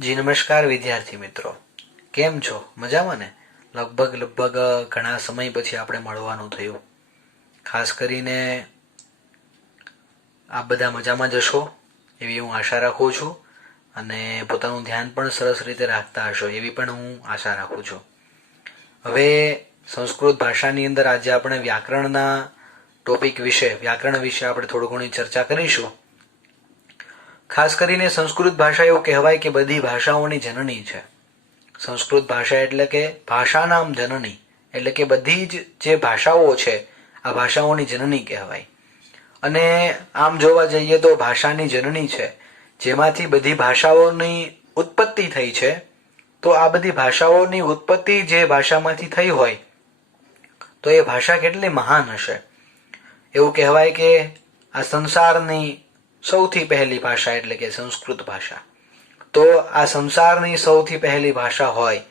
જી નમસ્કાર વિદ્યાર્થી મિત્રો, કેમ છો? મજામાં ને? લગભગ ઘણા સમય પછી આપણે મળવાનું થયું. ખાસ કરીને આપ બધા મજામાં જશો એવી હું આશા રાખું છું અને પોતાનું ધ્યાન પણ સરસ રીતે રાખતા હશો એવી પણ હું આશા રાખું છું. હવે સંસ્કૃત ભાષાની અંદર આજે આપણે વ્યાકરણ વિશે આપણે થોડી ઘણી ચર્ચા કરીશું. ખાસ કરીને સંસ્કૃત ભાષા એવું કહેવાય કે બધી ભાષાઓની જનની છે. સંસ્કૃત ભાષા એટલે કે ભાષાનામ જનની, એટલે કે બધી જ જે ભાષાઓ છે આ ભાષાઓની જનની કહેવાય. અને આમ જોવા જઈએ તો ભાષાની જનની છે, જેમાંથી બધી ભાષાઓની ઉત્પત્તિ થઈ છે. તો આ બધી ભાષાઓની ઉત્પત્તિ જે ભાષામાંથી થઈ હોય તો એ ભાષા કેટલી મહાન હશે. એવું કહેવાય કે આ સંસારની સૌથી પહેલી ભાષા એટલે કે સંસ્કૃત ભાષા. તો આ સંસારની સૌથી પહેલી ભાષા હોય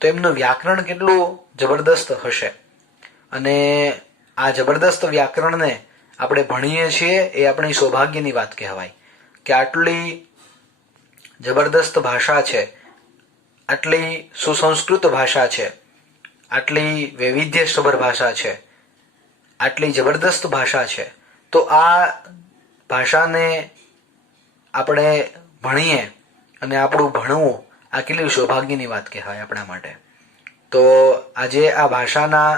તો એમનું વ્યાકરણ કેટલું જબરદસ્ત હશે. અને આ જબરદસ્ત વ્યાકરણને આપણે ભણીએ છીએ એ આપણી સૌભાગ્યની વાત કહેવાય કે આટલી જબરદસ્ત ભાષા છે, આટલી સુસંસ્કૃત ભાષા છે, આટલી વૈવિધ્યસભર ભાષા છે, આટલી જબરદસ્ત ભાષા છે. તો આ ભાષાને આપણે ભણીએ અને આપણું ભણવું આ કેટલી સૌભાગ્યની વાત કહેવાય આપણા માટે. તો આજે આ ભાષાના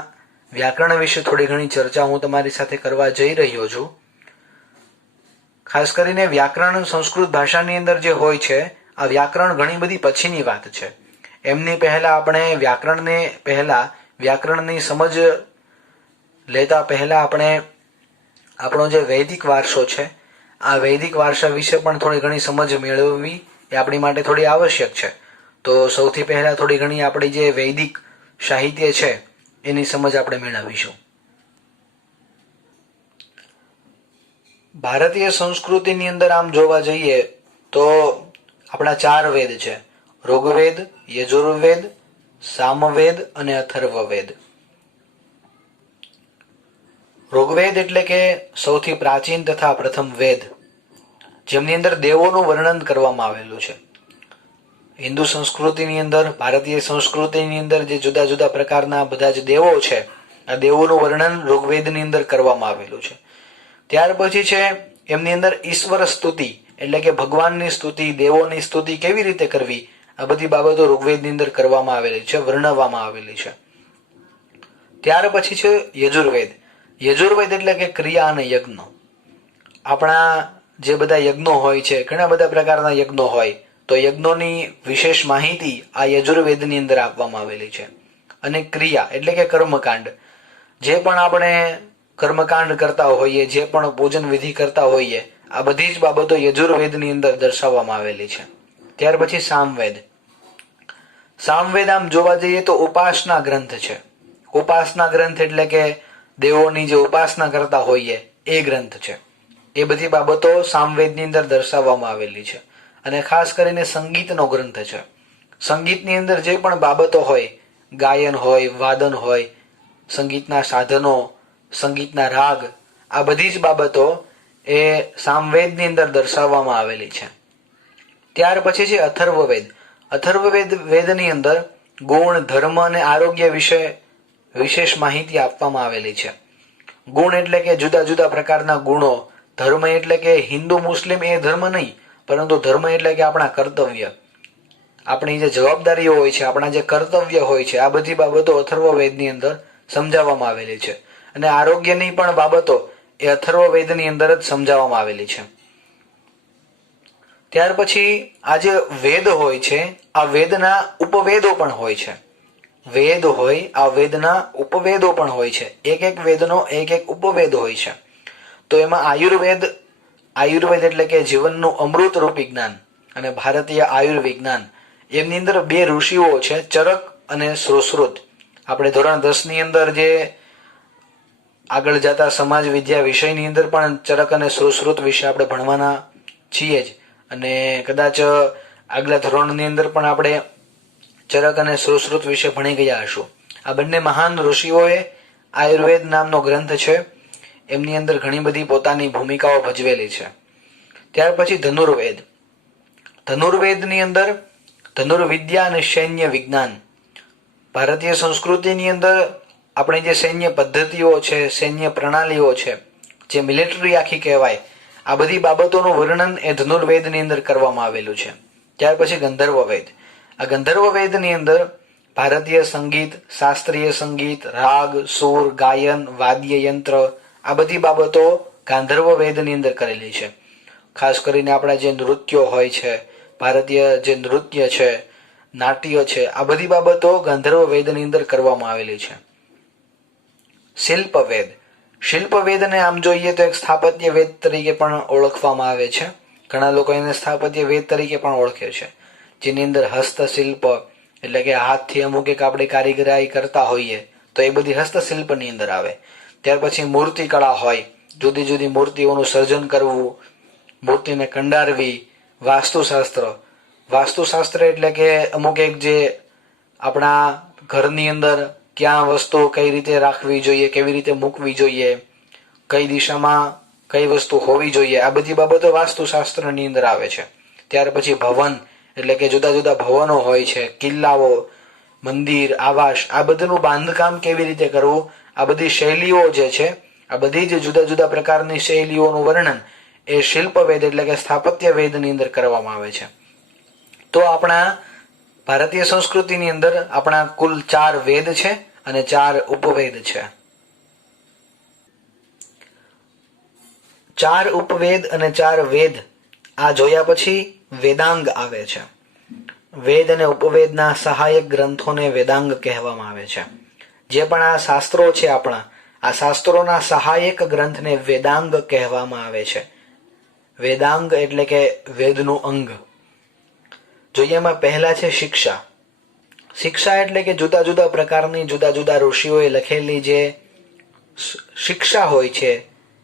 વ્યાકરણ વિશે થોડી ઘણી ચર્ચા હું તમારી સાથે કરવા જઈ રહ્યો છું. ખાસ કરીને વ્યાકરણ સંસ્કૃત ભાષાની અંદર જે હોય છે આ વ્યાકરણ ઘણી બધી પછીની વાત છે. એમની પહેલા આપણે વ્યાકરણની સમજ લેતા પહેલા આપણે આપણો જે વૈદિક વારસો છે આ વૈદિક વારસા વિશે પણ થોડી ઘણી સમજ મેળવવી એ આપણી માટે થોડી આવશ્યક છે. તો સૌથી પહેલા થોડી ઘણી આપણી જે વૈદિક સાહિત્ય છે એની સમજ આપણે મેળવીશું. ભારતીય સંસ્કૃતિની અંદર આમ જોવા જઈએ તો આપણા 4 વેદ છે: ઋગ્વેદ, યજુર્વેદ, સામવેદ અને અથર્વવેદ. ઋગ્વેદ એટલે કે સૌથી પ્રાચીન તથા પ્રથમ વેદ, જેમની અંદર દેવોનું વર્ણન કરવામાં આવેલું છે. હિન્દુ સંસ્કૃતિની અંદર, ભારતીય સંસ્કૃતિની અંદર જે જુદા જુદા પ્રકારના બધા જ દેવો છે આ દેવોનું વર્ણન ઋગ્વેદની અંદર કરવામાં આવેલું છે. ત્યાર પછી છે એમની અંદર ઈશ્વર સ્તુતિ એટલે કે ભગવાનની સ્તુતિ, દેવોની સ્તુતિ કેવી રીતે કરવી આ બધી બાબતો ઋગ્વેદની અંદર કરવામાં આવેલી છે, વર્ણવવામાં આવેલી છે. ત્યાર પછી છે યજુર્વેદ. યજુર્વેદ એટલે કે ક્રિયા અને યજ્ઞ. આપણા જે બધા યજ્ઞો હોય છે, ઘણા બધા પ્રકારના યજ્ઞો હોય, તો યજ્ઞોની વિશેષ માહિતી આ યજુર્વેદની અંદર આપવામાં આવેલી છે. અને ક્રિયા એટલે કે કર્મકાંડ, જે પણ આપણે કર્મકાંડ કરતા હોઈએ, જે પણ પૂજન વિધિ કરતા હોઈએ, આ બધી જ બાબતો યજુર્વેદની અંદર દર્શાવવામાં આવેલી છે. ત્યાર પછી સામવેદ. સામવેદ આમ જોવા જઈએ તો ઉપાસના ગ્રંથ છે. ઉપાસના ગ્રંથ એટલે કે દેવોની જે ઉપાસના કરતા હોઈએ એ ગ્રંથ છે. એ બધી બાબતો સામવેદની અંદર દર્શાવવામાં આવેલી છે. અને ખાસ કરીને સંગીતનો ગ્રંથ છે. સંગીતની અંદર જે પણ બાબતો હોય, ગાયન હોય, વાદન હોય, સંગીતના સાધનો, સંગીતના રાગ, આ બધી જ બાબતો એ સામવેદની અંદર દર્શાવવામાં આવેલી છે. ત્યાર પછી છે અથર્વવેદ. વેદની અંદર ગુણ, ધર્મ અને આરોગ્ય વિશે વિશેષ માહિતી આપવામાં આવેલી છે. ગુણ એટલે કે જુદા જુદા પ્રકારના ગુણો, ધર્મ એટલે કે હિન્દુ મુસ્લિમ એ ધર્મ નહીં, પરંતુ ધર્મ એટલે કે આપણા કર્તવ્ય, આપણી જે જવાબદારીઓ હોય છે, આપણા જે કર્તવ્ય હોય છે, આ બધી બાબતો અથર્વવેદની અંદર સમજાવવામાં આવેલી છે. અને આરોગ્યની પણ બાબતો એ અથર્વવેદની અંદર જ સમજાવવામાં આવેલી છે. ત્યાર પછી આ જે વેદ હોય છે આ વેદના ઉપવેદો પણ હોય છે. વેદ હોય આ વેદના ઉપવેદો પણ હોય છે. એક એક વેદનો એક એક ઉપવેદ હોય છે. તો એમાં આયુર્વેદ એટલે કે જીવનનું અમૃત રૂપી જ્ઞાન અને ભારતીય આયુર્વિજ્ઞાન, એમની અંદર 2 ઋષિઓ છે, ચરક અને સુશ્રુત. આપણે ધોરણ 10 ની અંદર જે આગળ જતા સમાજ વિદ્યા વિષયની અંદર પણ ચરક અને સુશ્રુત વિશે આપણે ભણવાના છીએ જ. અને કદાચ આગલા ધોરણની અંદર પણ આપણે ચરક અને સુશ્રુત વિશે ભણી ગયા હશું. આ બંને મહાન ઋષિઓએ આયુર્વેદ નામનો ગ્રંથ છે એમની અંદર ઘણી બધી પોતાની ભૂમિકાઓ ભજવેલી છે. ત્યાર પછી ધનુર્વેદ. ધનુર્વેદની અંદર ધનુર્વિદ્યા અને સૈન્ય વિજ્ઞાન. ભારતીય સંસ્કૃતિની અંદર આપણે જે સૈન્ય પદ્ધતિઓ છે, સૈન્ય પ્રણાલીઓ છે, જે મિલિટરી આખી કહેવાય, આ બધી બાબતોનું વર્ણન એ ધનુર્વેદની અંદર કરવામાં આવેલું છે. ત્યાર પછી ગંધર્વ વેદ. આ ગંધર્વ વેદની અંદર ભારતીય સંગીત, શાસ્ત્રીય સંગીત, રાગ, સુર, ગાયન, વાદ્ય યંત્ર, આ બધી બાબતો ગાંધર્વ વેદની અંદર કરેલી છે. ખાસ કરીને આપણા જે નૃત્યો હોય છે, ભારતીય જે નૃત્ય છે, નાટ્ય છે, આ બધી બાબતો ગાંધર્વ વેદની અંદર કરવામાં આવેલી છે. શિલ્પ વેદ. શિલ્પ વેદને આમ જોઈએ તો એક સ્થાપત્ય વેદ તરીકે પણ ઓળખવામાં આવે છે. ઘણા લોકો એને સ્થાપત્ય વેદ તરીકે પણ ઓળખે છે, જેની અંદર હસ્તશિલ્પ એટલે કે હાથથી અમુક એક આપણે કારીગરાઈ કરતા હોઈએ તો એ બધી હસ્તશિલ્પની અંદર આવે. ત્યાર પછી મૂર્તિ કળા હોય, જુદી જુદી મૂર્તિઓનું સર્જન કરવું, મૂર્તિને કંડારવી. વાસ્તુશાસ્ત્ર. વાસ્તુશાસ્ત્ર એટલે કે અમુક એક જે આપણા ઘરની અંદર ક્યાં વસ્તુ કઈ રીતે રાખવી જોઈએ, કેવી રીતે મૂકવી જોઈએ, કઈ દિશામાં કઈ વસ્તુ હોવી જોઈએ, આ બધી બાબતો વાસ્તુશાસ્ત્રની અંદર આવે છે. ત્યાર પછી ભવન એટલે કે જુદા જુદા ભવનો હોય છે, કિલ્લાઓ, મંદિર, આવાસ, આ બધું બાંધકામ કેવી રીતે કરવું, આ બધી શૈલીઓ જે છે, આ બધી જ જુદા જુદા પ્રકારની શૈલીઓનું વર્ણન એ શિલ્પવેદ એટલે કે સ્થાપત્ય વેદની અંદર કરવામાં આવે છે. તો આપણા ભારતીય સંસ્કૃતિની અંદર આપણા કુલ 4 વેદ છે અને 4 ઉપવેદ છે. 4 ઉપવેદ અને 4 વેદ આ જોયા પછી વેદાંગ આવે છે. વેદ અને ઉપવેદના સહાયક ગ્રંથોને વેદાંગ કહેવામાં આવે છે. જે પણ આ શાસ્ત્રો છે આપણા, આ શાસ્ત્રોના સહાયક ગ્રંથને વેદાંગ કહેવામાં આવે છે. વેદાંગ એટલે કે વેદનું અંગ. જોઈએ એમાં પહેલા છે શિક્ષા. શિક્ષા એટલે કે જુદા જુદા પ્રકારની જુદા જુદા ઋષિઓએ લખેલી જે શિક્ષા હોય છે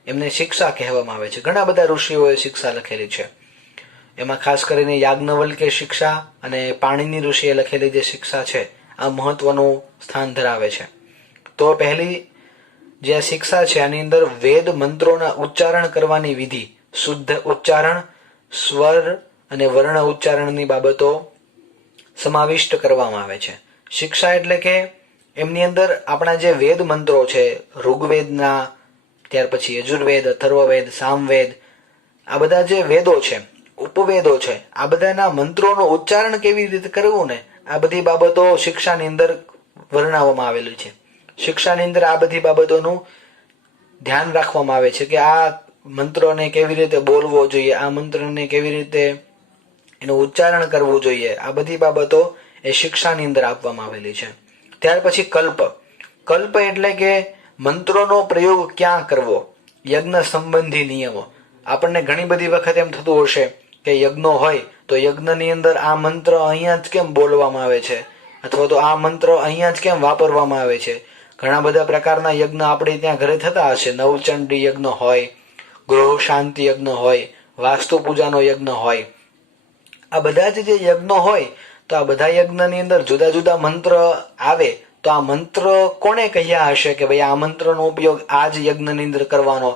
એમને શિક્ષા કહેવામાં આવે છે. ઘણા બધા ઋષિઓએ શિક્ષા લખેલી છે. એમાં ખાસ કરીને યાજ્ઞવલ્કે શિક્ષા અને પાણિની ઋષિએ લખેલી જે શિક્ષા છે આ મહત્વનું સ્થાન ધરાવે છે. તો પહેલી જે શિક્ષા છે આની અંદર વેદ મંત્રોના ઉચ્ચારણ કરવાની વિધિ, શુદ્ધ ઉચ્ચારણ, સ્વર અને વર્ણ ઉચ્ચારણની બાબતો સમાવિષ્ટ કરવામાં આવે છે. શિક્ષા એટલે કે એમની અંદર આપણા જે વેદ મંત્રો છે, ઋગ્વેદના, ત્યાર પછી યજુર્વેદ, અથર્વવેદ, સામવેદ, આ બધા જે વેદો છે, ઉપવેદો છે, આ બધાના મંત્રોનું ઉચ્ચારણ કેવી રીતે કરવું ને આ બધી બાબતો શિક્ષાની અંદર વર્ણવવામાં આવેલી છે. શિક્ષાની અંદર આ બધી બાબતોનું ધ્યાન રાખવામાં આવે છે કે આ મંત્રોને કેવી રીતે બોલવો જોઈએ, આ મંત્રને કેવી રીતે એનું ઉચ્ચારણ કરવું જોઈએ, આ બધી બાબતો એ શિક્ષાની અંદર આપવામાં આવેલી છે. ત્યાર પછી કલ્પ. કલ્પ એટલે કે મંત્રોનો પ્રયોગ ક્યાં કરવો, યજ્ઞ સંબંધી નિયમો. આપણને ઘણી બધી વખત એમ થતું હશે કે યજ્ઞો હોય તો યજ્ઞની અંદર આ મંત્ર અહીંયા જ કેમ બોલવામાં આવે છે, અથવા તો આ મંત્ર અહીંયા જ કેમ વાપરવામાં આવે છે. ઘણા બધા પ્રકારના યજ્ઞ આપણે ત્યાં ઘરે થતા હશે. નવચંડી યજ્ઞ હોય, ગૃહ શાંતિ યજ્ઞ હોય, વાસ્તુ પૂજાનો યજ્ઞ હોય. આ બધા જ જે યજ્ઞો હોય તો આ બધા યજ્ઞની અંદર જુદા જુદા મંત્ર આવે તો આ મંત્ર કોણે કહ્યા હશે કે ભાઈ આ મંત્રનો ઉપયોગ આ જ યજ્ઞની અંદર કરવાનો.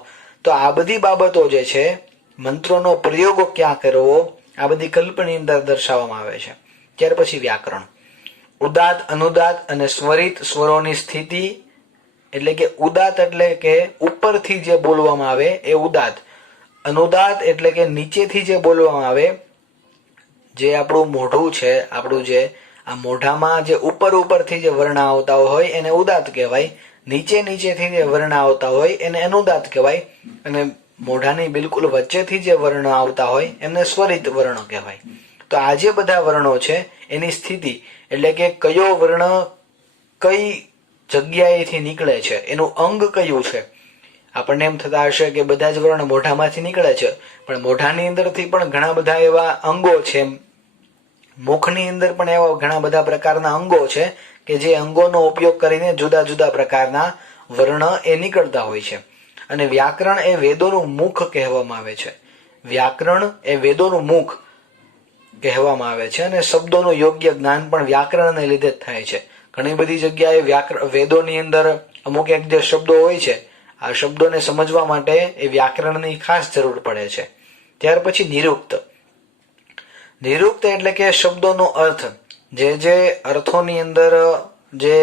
તો આ બધી બાબતો જે છે, મંત્રોનો પ્રયોગ ક્યાં કરવો, આ બધી કલ્પની અંદર દર્શાવવામાં આવે છે. ત્યાર પછી વ્યાકરણ. ઉદાત, અનુદાત અને સ્વરિત સ્વરોની સ્થિતિ એટલે કે ઉદાત એટલે કે ઉપરથી જે બોલવામાં આવે એ ઉદાત. અનુદાત એટલે કે નીચેથી જે બોલવામાં આવે, જે આપણું મોઢું છે, આપણું જે આ મોઢામાં જે ઉપરથી જે વર્ણ આવતા હોય એને ઉદાત કહેવાય. નીચેથી જે વર્ણ આવતા હોય એને અનુદાત કહેવાય. અને મોઢાની બિલકુલ વચ્ચેથી જે વર્ણ આવતા હોય એમને સ્વરિત વર્ણો કહેવાય. તો આ જે બધા વર્ણો છે એની સ્થિતિ એટલે કે કયો વર્ણ કઈ જગ્યાએથી નીકળે છે, એનું અંગ કયું છે. આપણને એમ થતા હશે કે બધા જ વર્ણ મોઢામાંથી નીકળે છે, પણ મોઢાની અંદરથી પણ ઘણા બધા એવા અંગો છે, મુખની અંદર પણ એવા ઘણા બધા પ્રકારના અંગો છે કે જે અંગોનો ઉપયોગ કરીને જુદા જુદા પ્રકારના વર્ણ એ નીકળતા હોય છે. અને વ્યાકરણ એ વેદોનું મુખ કહેવામાં આવે છે. વ્યાકરણ એ વેદોનું મુખ કહેવામાં આવે છે અને શબ્દોનું યોગ્ય જ્ઞાન પણ વ્યાકરણને લીધે જ થાય છે. ઘણી બધી જગ્યાએ વેદોની અંદર અમુક એક જે શબ્દો હોય છે, આ શબ્દોને સમજવા માટે એ વ્યાકરણની ખાસ જરૂર પડે છે. ત્યાર પછી નિરુક્ત. નિરુક્ત એટલે કે શબ્દોનો અર્થ, જે અર્થોની અંદર જે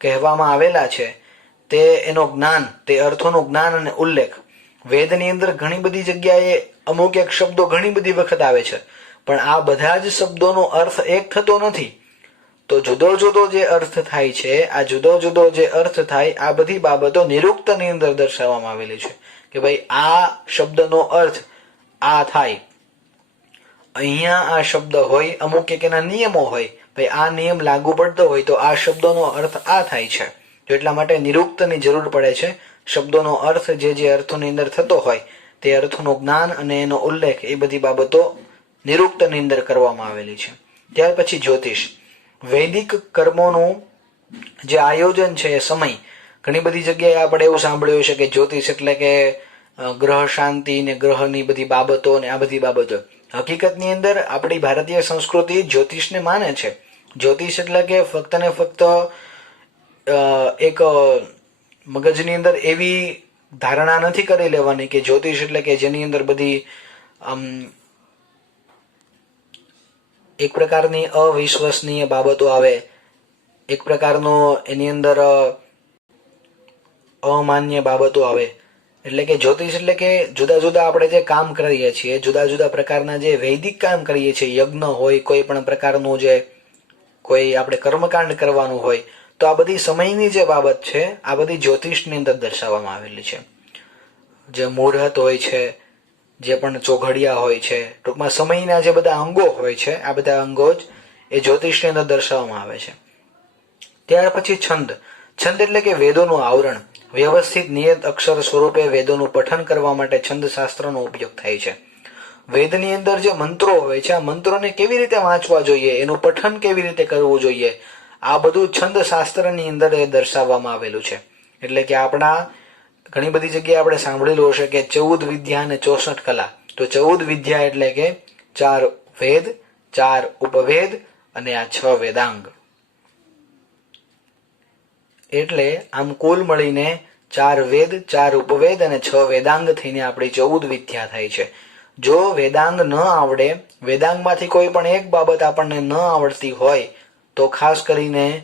કહેવામાં આવેલા છે તે એનો જ્ઞાન, તે અર્થોનું જ્ઞાન અને ઉલ્લેખ. વેદની અંદર ઘણી બધી જગ્યાએ અમુક એક શબ્દો ઘણી બધી વખત આવે છે, પણ આ બધા જ શબ્દોનો અર્થ એક થતો નથી. તો જુદો જુદો જે અર્થ થાય છે, આ જુદો જુદો જે અર્થ થાય, આ બધી બાબતો નિરુક્તની અંદર દર્શાવવામાં આવેલી છે કે ભાઈ આ શબ્દનો અર્થ આ થાય. અહીંયા આ શબ્દ હોય, અમુક એક એના નિયમો હોય, ભાઈ આ નિયમ લાગુ પડતો હોય તો આ શબ્દોનો અર્થ આ થાય છે. તો એટલા માટે નિરુક્તની જરૂર પડે છે. શબ્દોનો અર્થ જે અર્થોની અંદર થતો હોય તે અર્થોનું જ્ઞાન અને એનો ઉલ્લેખ, એ બધી બાબતો નિરુક્તની અંદર કરવામાં આવેલી છે. ત્યાર પછી જ્યોતિષ. વૈદિક કર્મોનું જે આયોજન છે, સમય, ઘણી બધી જગ્યાએ આપણે એવું સાંભળ્યું છે કે જ્યોતિષ એટલે કે ગ્રહ શાંતિ ને ગ્રહની બધી બાબતો ને આ બધી બાબતો. હકીકતની અંદર આપણી ભારતીય સંસ્કૃતિ જ્યોતિષને માને છે. જ્યોતિષ એટલે કે ફક્ત ને ફક્ત એક મગજની અંદર એવી ધારણા નથી કરી લેવાની કે જ્યોતિષ એટલે કે જેની અંદર બધી એક પ્રકારની અવિશ્વસનીય બાબતો આવે, એક પ્રકારનો એની અંદર અમાન્ય બાબતો આવે. એટલે કે જ્યોતિષ એટલે કે જુદા જુદા આપણે જે કામ કરીએ છીએ, જુદા જુદા પ્રકારના જે વૈદિક કામ કરીએ છીએ, યજ્ઞ હોય, કોઈ પણ પ્રકારનું જે કોઈ આપણે કર્મકાંડ કરવાનું હોય, તો આ બધી સમયની જે બાબત છે, આ બધી જ્યોતિષની અંદર દર્શાવવામાં આવેલી છે. જે મુહૂર્ત હોય છે, જે પણ ચોઘડિયા હોય છે, ટૂંકમાં સમયના જે બધા અંગો હોય છે, આ બધા અંગો જ એ જ્યોતિષની અંદર દર્શાવવામાં આવે છે. ત્યાર પછી છંદ. છંદ એટલે કે વેદોનું આવરણ. વ્યવસ્થિત નિયત અક્ષર સ્વરૂપે વેદોનું પઠન કરવા માટે છંદ શાસ્ત્રનો ઉપયોગ થાય છે. વેદની અંદર જે મંત્રો હોય છે, આ મંત્રોને કેવી રીતે વાંચવા જોઈએ, એનું પઠન કેવી રીતે કરવું જોઈએ, આ બધું છંદ શાસ્ત્રની અંદર એ દર્શાવવામાં આવેલું છે. એટલે કે આપણા ઘણી બધી જગ્યાએ આપણે સાંભળેલું હશે કે 14 વિદ્યા અને 64 કલા. તો 14 વિદ્યા એટલે કે 4 વેદ, 4 ઉપવેદ અને આ 6 વેદાંગ. એટલે આમ કુલ મળીને 4 વેદ, 4 ઉપવેદ અને 6 વેદાંગ થઈને આપણી 14 વિદ્યા થાય છે. જો વેદાંગ ન આવડે, વેદાંગમાંથી કોઈ પણ એક બાબત આપણને ન આવડતી હોય તો ખાસ કરીને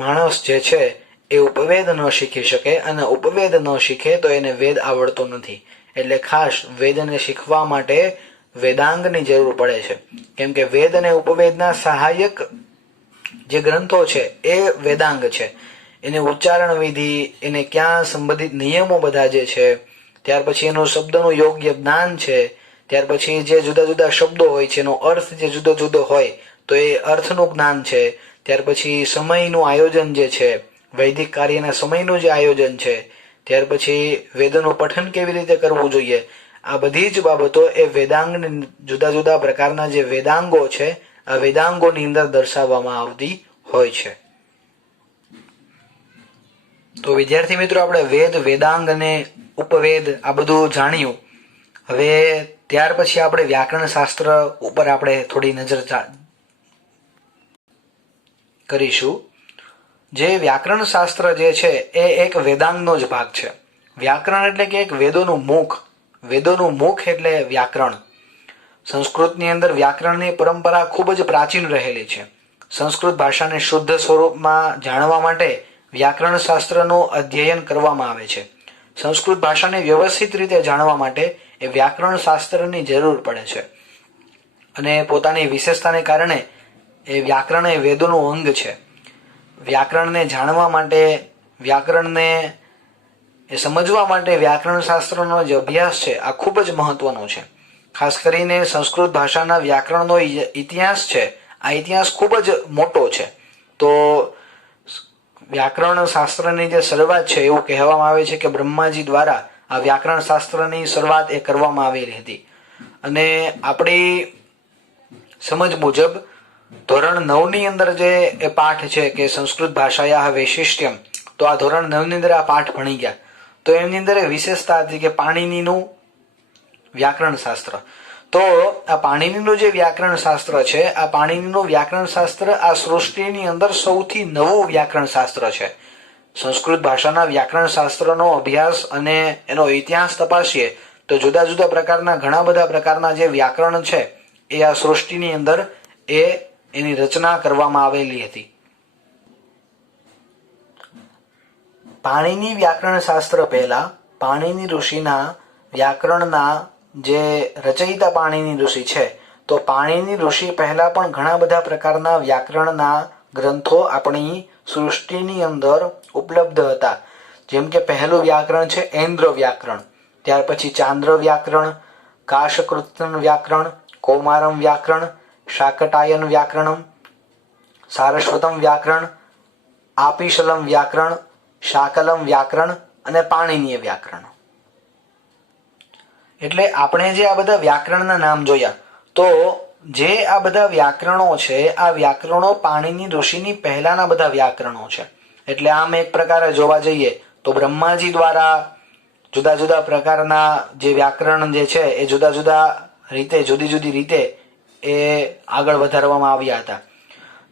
માણસ જે છે એ ઉપવેદ ન શીખી શકે, અને ઉપવેદ ન શીખે તો એને વેદ આવડતો નથી. એટલે ખાસ વેદને શીખવા માટે વેદાંગની જરૂર પડે છે. કેમ કે વેદ અને ઉપવેદના સહાયક જે ગ્રંથો છે એ વેદાંગ છે. એને ઉચ્ચારણ વિધિ, એને ક્યાં સંબંધિત નિયમો બધા જે છે, ત્યાર પછી એનું શબ્દનું યોગ્ય જ્ઞાન છે, ત્યાર પછી જે જુદા જુદા શબ્દો હોય છે એનો અર્થ જે જુદો જુદો હોય તો એ અર્થનું જ્ઞાન છે. ત્યાર પછી સમયનું આયોજન જે છે, વૈદિક કાર્યના સમયનું જે આયોજન છે, ત્યાર પછી વેદનું પઠન કેવી રીતે કરવું જોઈએ, આ બધી જ બાબતો એ વેદાંગની જુદા જુદા પ્રકારના જે વેદાંગો છે, આ વેદાંગોની અંદર દર્શાવવામાં આવતી હોય છે. તો વિદ્યાર્થી મિત્રો, આપણે વેદ, વેદાંગ અને ઉપવેદ આ બધું જાણ્યું. હવે ત્યાર પછી આપણે વ્યાકરણ શાસ્ત્ર ઉપર આપણે થોડી નજર કરીશું. જે વ્યાકરણ શાસ્ત્ર જે છે એ એક વેદાંગનો જ ભાગ છે. વ્યાકરણ એટલે કે એક વેદોનું મુખ. વેદોનું મુખ એટલે વ્યાકરણ. સંસ્કૃતની અંદર વ્યાકરણની પરંપરા ખૂબ જ પ્રાચીન રહેલી છે. સંસ્કૃત ભાષાને શુદ્ધ સ્વરૂપમાં જાણવા માટે વ્યાકરણ શાસ્ત્રનું અધ્યયન કરવામાં આવે છે. સંસ્કૃત ભાષાને વ્યવસ્થિત રીતે જાણવા માટે એ વ્યાકરણ શાસ્ત્રની જરૂર પડે છે. અને પોતાની વિશેષતાને કારણે એ વ્યાકરણ એ વેદોનું અંગ છે. વ્યાકરણને જાણવા માટે, વ્યાકરણને એ સમજવા માટે વ્યાકરણ શાસ્ત્રનો જે અભ્યાસ છે આ ખૂબ જ મહત્વનો છે. ખાસ કરીને સંસ્કૃત ભાષાના વ્યાકરણનો ઇતિહાસ છે, આ ઇતિહાસ ખૂબ જ મોટો છે. તો વ્યાકરણ શાસ્ત્રની જે શરૂઆત છે એવું કહેવામાં આવે છે કે બ્રહ્માજી દ્વારા આ વ્યાકરણ શાસ્ત્રની શરૂઆત એ કરવામાં આવેલી હતી. અને આપણી સમજ મુજબ ધોરણ 9 ની અંદર જે એ પાઠ છે કે સંસ્કૃત ભાષાયા વૈશિષ્ટ્યમ, તો આ ધોરણ 9 ની અંદર આ પાઠ ભણી ગયા. તો એની અંદર વિશેષતા હતી કે પાણિનીનું વ્યાકરણ શાસ્ત્ર. તો આ પાણિનીનું જે વ્યાકરણ શાસ્ત્ર છે, આ પાણિનીનું વ્યાકરણ શાસ્ત્ર આ સૃષ્ટિની અંદર સૌથી નવું વ્યાકરણ શાસ્ત્ર છે. સંસ્કૃત ભાષાના વ્યાકરણ શાસ્ત્રનો અભ્યાસ અને એનો ઇતિહાસ તપાસીએ તો જુદા જુદા પ્રકારના ઘણા બધા પ્રકારના જે વ્યાકરણ છે એ આ સૃષ્ટિની અંદર એની રચના કરવામાં આવેલી હતી. પાણીની વ્યાકરણ શાસ્ત્ર પહેલા પાણીની ઋષિના વ્યાકરણના જે રચયિતા પાણીની ઋષિ છે, તો પાણીની ઋષિ પહેલા પણ ઘણા બધા પ્રકારના વ્યાકરણના ગ્રંથો આપણી સૃષ્ટિની અંદર ઉપલબ્ધ હતા. જેમ કે પહેલું વ્યાકરણ છે ઐન્દ્ર વ્યાકરણ, ત્યાર પછી ચાંદ્ર વ્યાકરણ, કાશકૃત્ન વ્યાકરણ, કૌમારમ વ્યાકરણ, શાકટાયન વ્યાકરણમ, સારસ્વતમ વ્યાકરણ, આપીશલમ વ્યાકરણ, શાકલમ વ્યાકરણ અને પાણીનીય વ્યાકરણ. એટલે આપણે જે આ બધા વ્યાકરણના નામ જોયા, તો જે આ બધા વ્યાકરણો છે, આ વ્યાકરણો પાણીની ઋષિની પહેલાના બધા વ્યાકરણો છે. એટલે આમ એક પ્રકારે જોવા જઈએ તો બ્રહ્માજી દ્વારા જુદા જુદા પ્રકારના જે વ્યાકરણ જે છે એ જુદા જુદા રીતે જુદી જુદી રીતે એ આગળ વધારવામાં આવ્યા હતા.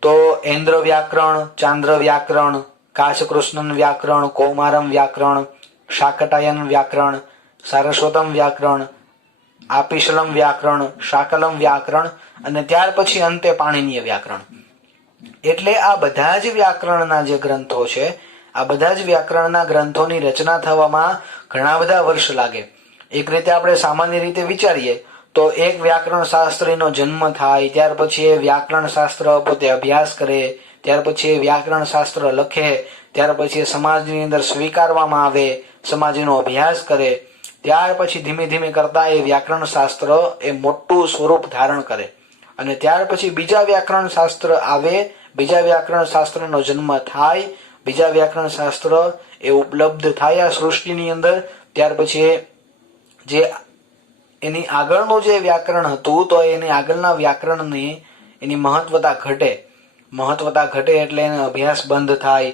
તો ઐન્દ્ર વ્યાકરણ, ચાંદ્ર વ્યાકરણ, કાશકૃષ્ણન વ્યાકરણ, કૌમારમ વ્યાકરણ, શાકટાયન વ્યાકરણ, સારસ્વતમ વ્યાકરણ, આપીશલમ વ્યાકરણ, શાકલમ વ્યાકરણ અને ત્યાર પછી અંતે પાણીનીય વ્યાકરણ. એટલે આ બધા જ વ્યાકરણના જે ગ્રંથો છે, આ બધા જ વ્યાકરણના ગ્રંથોની રચના થવામાં ઘણા બધા વર્ષ લાગે. એક રીતે આપણે સામાન્ય રીતે વિચારીએ તો એક વ્યાકરણ શાસ્ત્રીનો જન્મ થાય, ત્યાર પછી એ વ્યાકરણ શાસ્ત્ર પોતે અભ્યાસ કરે, ત્યાર પછી એ વ્યાકરણ શાસ્ત્ર લખે, ત્યાર પછી એ સમાજની અંદર સ્વીકારવામાં આવે, સમાજનો અભ્યાસ કરે, ત્યાર પછી ધીમે ધીમે કરતા એ વ્યાકરણ શાસ્ત્ર એ મોટું સ્વરૂપ ધારણ કરે અને ત્યાર પછી બીજા વ્યાકરણ શાસ્ત્ર આવે, બીજા વ્યાકરણ શાસ્ત્રનો જન્મ થાય, બીજા વ્યાકરણ શાસ્ત્ર એ ઉપલબ્ધ થાય આ સૃષ્ટિની અંદર. ત્યાર પછી જે એની આગળનું જે વ્યાકરણ હતું, તો એની આગળના વ્યાકરણની એની મહત્વતા ઘટે એટલે એને અભ્યાસ બંધ થાય.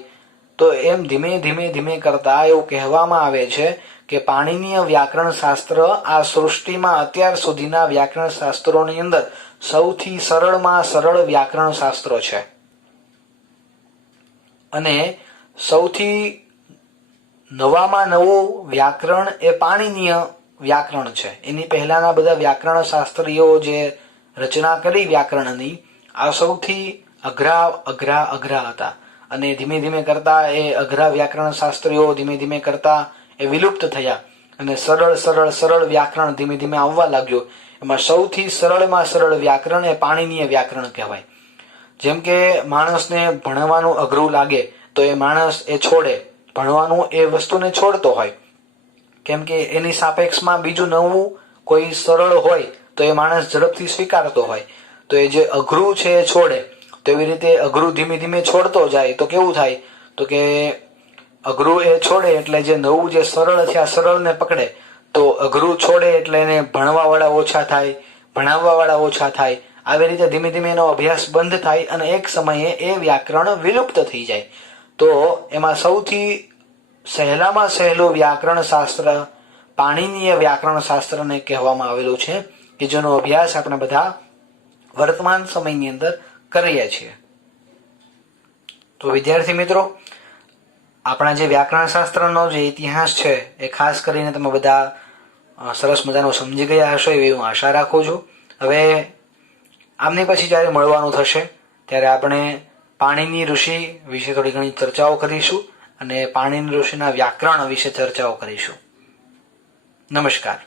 તો એમ ધીમે ધીમે ધીમે કરતા એવું કહેવામાં આવે છે કે પાણીનીય વ્યાકરણ શાસ્ત્ર આ સૃષ્ટિમાં અત્યાર સુધીના વ્યાકરણ શાસ્ત્રોની અંદર સૌથી સરળમાં સરળ વ્યાકરણ શાસ્ત્રો છે અને સૌથી નવામાં નવું વ્યાકરણ એ પાણીનીય વ્યાકરણ છે. એની પહેલાના બધા વ્યાકરણ શાસ્ત્રીઓ જે રચના કરી વ્યાકરણની, આ સૌથી અઘરા હતા અને ધીમે ધીમે કરતા એ અઘરા વ્યાકરણ શાસ્ત્રીઓ ધીમે ધીમે કરતા એ વિલુપ્ત થયા અને સરળ વ્યાકરણ ધીમે ધીમે આવવા લાગ્યું. એમાં સૌથી સરળમાં સરળ વ્યાકરણ એ પાણીનીય વ્યાકરણ કહેવાય. જેમ કે માણસને ભણવાનું અઘરું લાગે તો એ માણસ એ છોડે, ભણવાનું એ વસ્તુને છોડતો હોય, કેમ કે એની સાપેક્ષમાં બીજું નવું કોઈ સરળ હોય તો એ માણસ ઝડપથી સ્વીકારતો હોય. તો એ જે અઘરું છે એ છોડે, તો એવી રીતે અઘરું ધીમે ધીમે છોડતો જાય તો કેવું થાય, તો કે અઘરું એ છોડે એટલે જે નવું જે સરળ છે આ સરળને પકડે, તો અઘરું છોડે એટલે એને ભણવાવાળા ઓછા થાય, ભણાવવાવાળા ઓછા થાય. આવી રીતે ધીમે ધીમે એનો અભ્યાસ બંધ થાય અને એક સમયે એ વ્યાકરણ વિલુપ્ત થઈ જાય. તો એમાં સૌથી સહેલામાં સહેલું વ્યાકરણ શાસ્ત્ર પાણીનીય વ્યાકરણ શાસ્ત્રને કહેવામાં આવેલું છે કે જેનો અભ્યાસ આપણે બધા વર્તમાન સમયની અંદર કરીએ છીએ. તો વિદ્યાર્થી મિત્રો, આપણા જે વ્યાકરણ શાસ્ત્રનો જે ઇતિહાસ છે એ ખાસ કરીને તમે બધા સરસ મજાનો સમજી ગયા હશો એવી હું આશા રાખું છું. હવે આમની પછી જ્યારે મળવાનું થશે ત્યારે આપણે પાણીની ઋષિ વિશે થોડી ઘણી ચર્ચાઓ કરીશું અને પાણીની ઋષિના વ્યાકરણ વિશે ચર્ચાઓ કરીશું. નમસ્કાર.